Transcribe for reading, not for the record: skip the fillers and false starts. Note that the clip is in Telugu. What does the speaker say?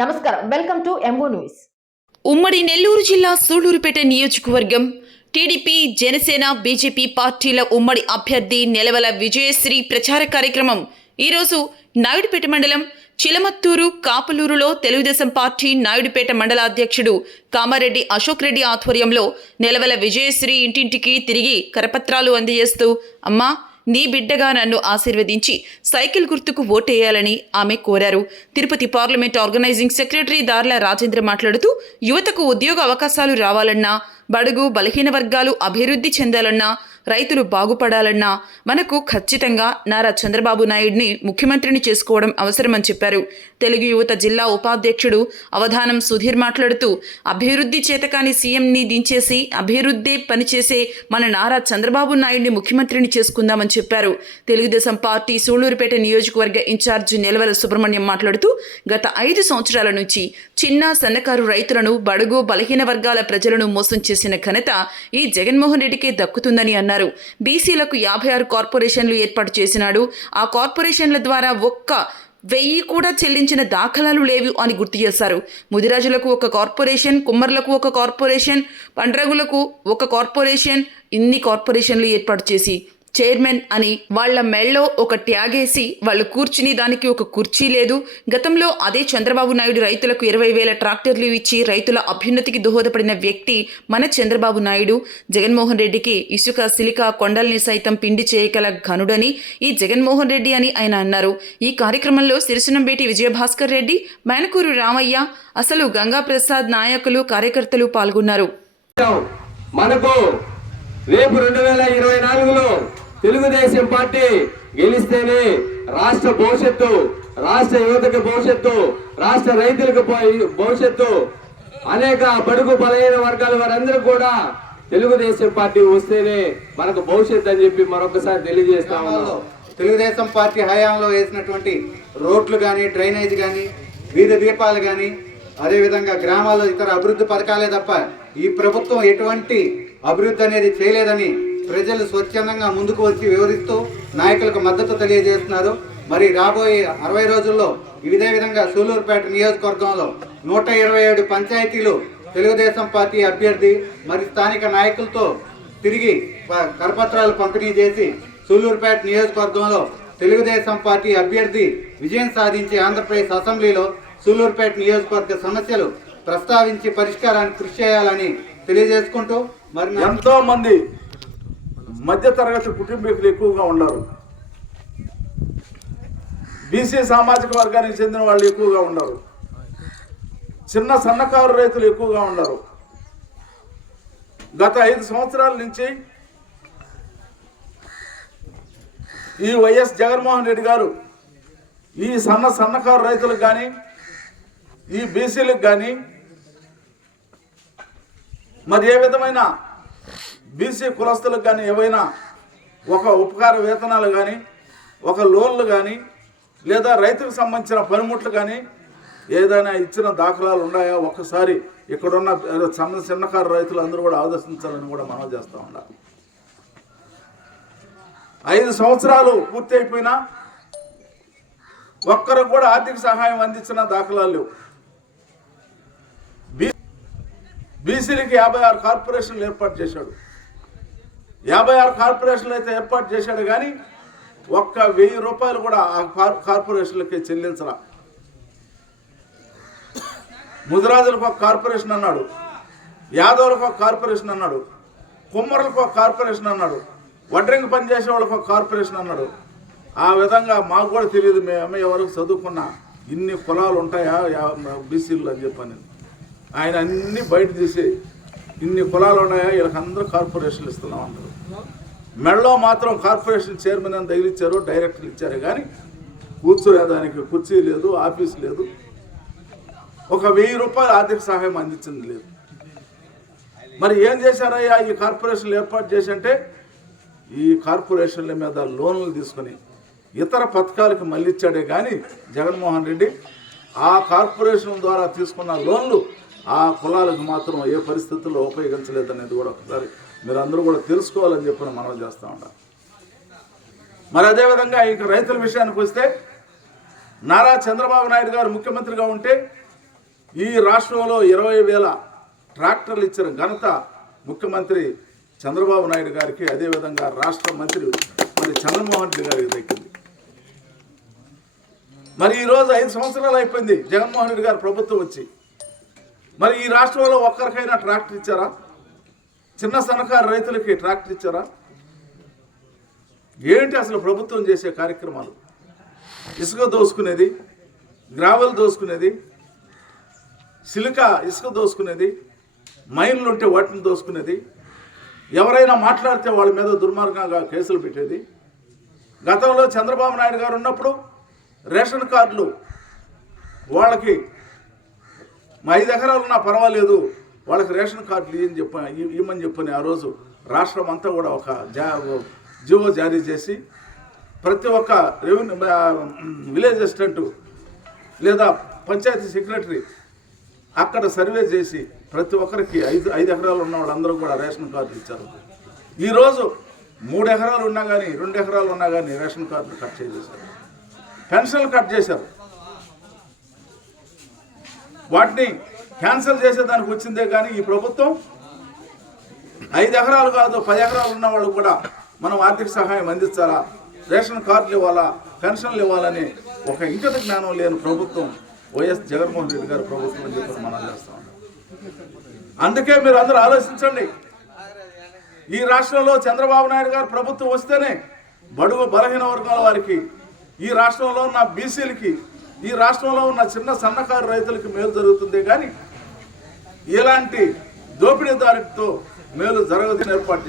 నమస్కారం, వెల్కమ్ టు ఎంఓ న్యూస్. ఉమ్మడి నెల్లూరు జిల్లా సూళ్లూరుపేట నియోజకవర్గం టీడీపీ, జనసేన, బీజేపీ పార్టీల ఉమ్మడి అభ్యర్థి నెలవల విజయశ్రీ ప్రచార కార్యక్రమం ఈరోజు నాయుడుపేట మండలం చిలమత్తూరు కాపులూరులో తెలుగుదేశం పార్టీ నాయుడుపేట మండల అధ్యక్షుడు కామారెడ్డి అశోక్ రెడ్డి ఆధ్వర్యంలో నెలవల విజయశ్రీ ఇంటింటికి తిరిగి కరపత్రాలు అందజేస్తూ అమ్మా నీ బిడ్డగా నన్ను ఆశీర్వదించి సైకిల్ గుర్తుకు ఓటేయాలని ఆమె కోరారు. తిరుపతి పార్లమెంట్ ఆర్గనైజింగ్ సెక్రటరీ దార్ల రాజేంద్ర మాట్లాడుతూ యువతకు ఉద్యోగ అవకాశాలు రావాలన్నా, బడుగు బలహీన వర్గాలు అభివృద్ధి చెందాలన్నా, రైతులు బాగుపడాలన్నా మనకు ఖచ్చితంగా నారా చంద్రబాబు నాయుడిని ముఖ్యమంత్రిని చేసుకోవడం అవసరమని చెప్పారు. తెలుగు యువత జిల్లా ఉపాధ్యక్షుడు అవధానం సుధీర్ మాట్లాడుతూ అభివృద్ధి చేతకాని సీఎంని దించేసి అభివృద్ధి పనిచేసే మన నారా చంద్రబాబు నాయుడిని ముఖ్యమంత్రిని చేసుకుందామని చెప్పారు. తెలుగుదేశం పార్టీ సూళ్లూరుపేట నియోజకవర్గ ఇన్ఛార్జి నెలవల సుబ్రహ్మణ్యం మాట్లాడుతూ గత 5 సంవత్సరాల నుంచి చిన్న సన్నకారు రైతులను, బడుగు బలహీన వర్గాల ప్రజలను మోసం చేసిన ఘనత ఈ జగన్మోహన్ రెడ్డికే దక్కుతుందని అన్నారు. బీసీలకు 56 కార్పొరేషన్లు ఏర్పాటు చేసినాడు. ఆ కార్పొరేషన్ల ద్వారా 1,000 కూడా చెల్లించిన దాఖలాలు లేవు అని గుర్తు చేశారు. ముదిరాజులకు 1 కార్పొరేషన్, కుమ్మర్లకు 1 కార్పొరేషన్, పండ్రగులకు 1 కార్పొరేషన్, ఇన్ని కార్పొరేషన్లు ఏర్పాటు చేసి చైర్మన్ అని వాళ్ల మెళ్ళో ఒక ట్యాగేసి వాళ్ళు కూర్చుని దానికి ఒక కుర్చీ లేదు. గతంలో అదే చంద్రబాబు నాయుడు రైతులకు 20,000 ట్రాక్టర్లు ఇచ్చి రైతుల అభ్యున్నతికి దోహదపడిన వ్యక్తి మన చంద్రబాబు నాయుడు. జగన్మోహన్ రెడ్డికి ఇసుక, సిలికా కొండల్ని సైతం పిండి చేయగల ఘనుడని ఈ జగన్మోహన్ రెడ్డి అని ఆయన అన్నారు. ఈ కార్యక్రమంలో సిరిసినంబేటి విజయభాస్కర్ రెడ్డి, మేనకూరు రామయ్య, అసలు గంగాప్రసాద్ నాయకులు, కార్యకర్తలు పాల్గొన్నారు. మనకు రేపు 2024లో తెలుగుదేశం పార్టీ గెలిస్తేనే రాష్ట్ర భవిష్యత్తు, రాష్ట్ర యువతకు భవిష్యత్తు, రాష్ట్ర రైతులకు భవిష్యత్తు, అనేక బడుగు బలహీన వర్గాల వారందరూ కూడా తెలుగుదేశం పార్టీ వస్తేనే మనకు భవిష్యత్తు అని చెప్పి మరొకసారి తెలియజేస్తా ఉన్నాం. తెలుగుదేశం పార్టీ హయాంలో వేసినటువంటి రోడ్లు కానీ, డ్రైనేజ్ కానీ, వీధి దీపాలు కానీ, అదేవిధంగా గ్రామాల్లో ఇతర అభివృద్ధి పథకాలే తప్ప ఈ ప్రభుత్వం ఎటువంటి అభివృద్ధి అనేది చేయలేదని ప్రజలు స్వచ్ఛందంగా ముందుకు వచ్చి వివరిస్తూ నాయకులకు మద్దతు తెలియజేస్తున్నారు. మరి రాబోయే 60 రోజుల్లో ఇదే విధంగా సూళ్లూరుపేట నియోజకవర్గంలో 127 పంచాయతీలు తెలుగుదేశం పార్టీ అభ్యర్థి మరి స్థానిక నాయకులతో తిరిగి కరపత్రాలు పంపిణీ చేసి సూళ్లూరుపేట నియోజకవర్గంలో తెలుగుదేశం పార్టీ అభ్యర్థి విజయం సాధించి ఆంధ్రప్రదేశ్ అసెంబ్లీలో సూళ్లూరుపేట నియోజకవర్గ సమస్యలు ప్రస్తావించి పరిష్కారానికి కృషి చేయాలని తెలియజేసుకుంటూ మరి ఎంతో మంది మధ్యతరగతి కుటుంబీకులు ఎక్కువగా ఉన్నారు. బీసీ సామాజిక వర్గానికి చెందిన వాళ్ళు ఎక్కువగా ఉన్నారు. చిన్న సన్నకారు రైతులు ఎక్కువగా ఉన్నారు. గత 5 సంవత్సరాల నుంచి ఈ వైఎస్ జగన్మోహన్ రెడ్డి గారు ఈ సన్నకారు రైతులకు కానీ, ఈ బీసీలకు కానీ మరి ఏ విధమైన బీసీ కులస్తులకు కానీ ఏవైనా ఒక ఉపకార వేతనాలు కానీ, ఒక లోన్లు కానీ, లేదా రైతుకు సంబంధించిన పనిముట్లు కానీ ఏదైనా ఇచ్చిన దాఖలాలు ఉన్నాయా? ఒక్కసారి ఇక్కడున్న చిన్నకారు రైతులు అందరూ కూడా ఆదర్శించాలని కూడా మనం చేస్తూ ఉండాలి. 5 సంవత్సరాలు పూర్తి అయిపోయినా ఒక్కరికి కూడా ఆర్థిక సహాయం అందించిన దాఖలాలు లేవు. బీసీలకి 56 కార్పొరేషన్లు ఏర్పాటు చేశాడు. 56 కార్పొరేషన్లు అయితే ఏర్పాటు చేశాడు కానీ 1,000 రూపాయలు కూడా ఆ కార్పొరేషన్లకి చెల్లించరా. ముదిరాజులకు 1 కార్పొరేషన్ అన్నాడు, యాదవులకు 1 కార్పొరేషన్ అన్నాడు, కుమ్మరులకు 1 కార్పొరేషన్ అన్నాడు, వడ్రింగ్ పనిచేసే వాళ్ళకి 1 కార్పొరేషన్ అన్నాడు. ఆ విధంగా మాకు కూడా తెలియదు, మేము ఎవరికి చదువుకున్నా ఇన్ని కులాలు ఉంటాయా బీసీలు అని చెప్పని ఆయన అన్ని బయట తీసి ఇన్ని కులాలు ఉన్నాయా, వీళ్ళకి అందరూ కార్పొరేషన్లు ఇస్తున్నాం అందరూ. మెడలో మాత్రం కార్పొరేషన్ చైర్మన్ అని తగిలిచ్చారు, డైరెక్టర్లు ఇచ్చారు కానీ కూర్చోలేదానికి కుర్చీ లేదు, ఆఫీస్ లేదు. 1,000 రూపాయలు ఆర్థిక సహాయం అందించింది లేదు. మరి ఏం చేశారయ్యా ఈ కార్పొరేషన్లు ఏర్పాటు చేసి అంటే ఈ కార్పొరేషన్ల మీద లోన్లు తీసుకొని ఇతర పథకాలకు మళ్ళిచ్చాడే కానీ జగన్మోహన్ రెడ్డి ఆ కార్పొరేషన్ ద్వారా తీసుకున్న లోన్లు ఆ కులాలకు మాత్రం ఏ పరిస్థితుల్లో ఉపయోగించలేదనేది కూడా ఒకసారి మీరందరూ కూడా తెలుసుకోవాలని చెప్పి మనం చేస్తూ ఉంటాం. మరి అదేవిధంగా ఇక రైతుల విషయానికి వస్తే నారా చంద్రబాబు నాయుడు గారు ముఖ్యమంత్రిగా ఉంటే ఈ రాష్ట్రంలో 20,000 ట్రాక్టర్లు ఇచ్చిన ఘనత ముఖ్యమంత్రి చంద్రబాబు నాయుడు గారికి, అదేవిధంగా రాష్ట్ర మంత్రి మరి చంద్రమోహన్ రెడ్డి గారికి దక్కింది. మరి ఈరోజు 5 సంవత్సరాలు అయిపోయింది జగన్మోహన్ రెడ్డి గారు ప్రభుత్వం వచ్చి. మరి ఈ రాష్ట్రంలో ఒక్కరికైనా ట్రాక్టర్ ఇచ్చారా? చిన్న సన్నకారు రైతులకి ట్రాక్టర్ ఇచ్చారా? ఏంటి అసలు ప్రభుత్వం చేసే కార్యక్రమాలు? ఇసుక దోసుకునేది, గ్రావెల్ దోసుకునేది, సిలికా ఇసుక దోసుకునేది, మైన్లు ఉంటే వాటిని దోసుకునేది, ఎవరైనా మాట్లాడితే వాళ్ళ మీద దుర్మార్గంగా కేసులు పెట్టేది. గతంలో చంద్రబాబు నాయుడు గారు ఉన్నప్పుడు రేషన్ కార్డులు వాళ్ళకి 5 ఎకరాలు ఉన్నా పర్వాలేదు, వాళ్ళకి రేషన్ కార్డులు ఇవ్వమని చెప్పని ఆ రోజు రాష్ట్రం అంతా కూడా ఒక జీవో జారీ చేసి ప్రతి ఒక్క రెవెన్యూ విలేజ్ అసిస్టెంట్ లేదా పంచాయతీ సెక్రటరీ అక్కడ సర్వే చేసి ప్రతి ఒక్కరికి 5 ఎకరాలు ఉన్న వాళ్ళందరూ కూడా రేషన్ కార్డులు ఇచ్చారు. ఈరోజు 3 ఎకరాలు ఉన్నా కానీ 2 ఎకరాలు ఉన్నా కానీ రేషన్ కార్డులు కట్ చేసేసారు, పెన్షన్లు కట్ చేశారు. వాటిని క్యాన్సిల్ చేసేదానికి వచ్చిందే కానీ ఈ ప్రభుత్వం 5 ఎకరాలు కాదు 10 ఎకరాలు ఉన్న వాళ్ళు కూడా మనం ఆర్థిక సహాయం అందించాలా, రేషన్ కార్డులు ఇవ్వాలా, పెన్షన్లు ఇవ్వాలని ఒక ఇంకిత జ్ఞానం లేని ప్రభుత్వం వైఎస్ జగన్మోహన్ రెడ్డి గారి ప్రభుత్వం అని చెప్పి మనం చేస్తా ఉన్నాం. అందుకే మీరు అందరూ ఆలోచించండి. ఈ రాష్ట్రంలో చంద్రబాబు నాయుడు గారు ప్రభుత్వం వస్తేనే బడుగు బలహీన వర్గాల వారికి, ఈ రాష్ట్రంలో ఉన్న బీసీలకి, ఈ రాష్ట్రంలో ఉన్న చిన్న సన్నకారు రైతులకి మేలు జరుగుతుంది. కానీ ఇలాంటి దోపిడీదారులతో మేలు జరగదని ఏర్పాటు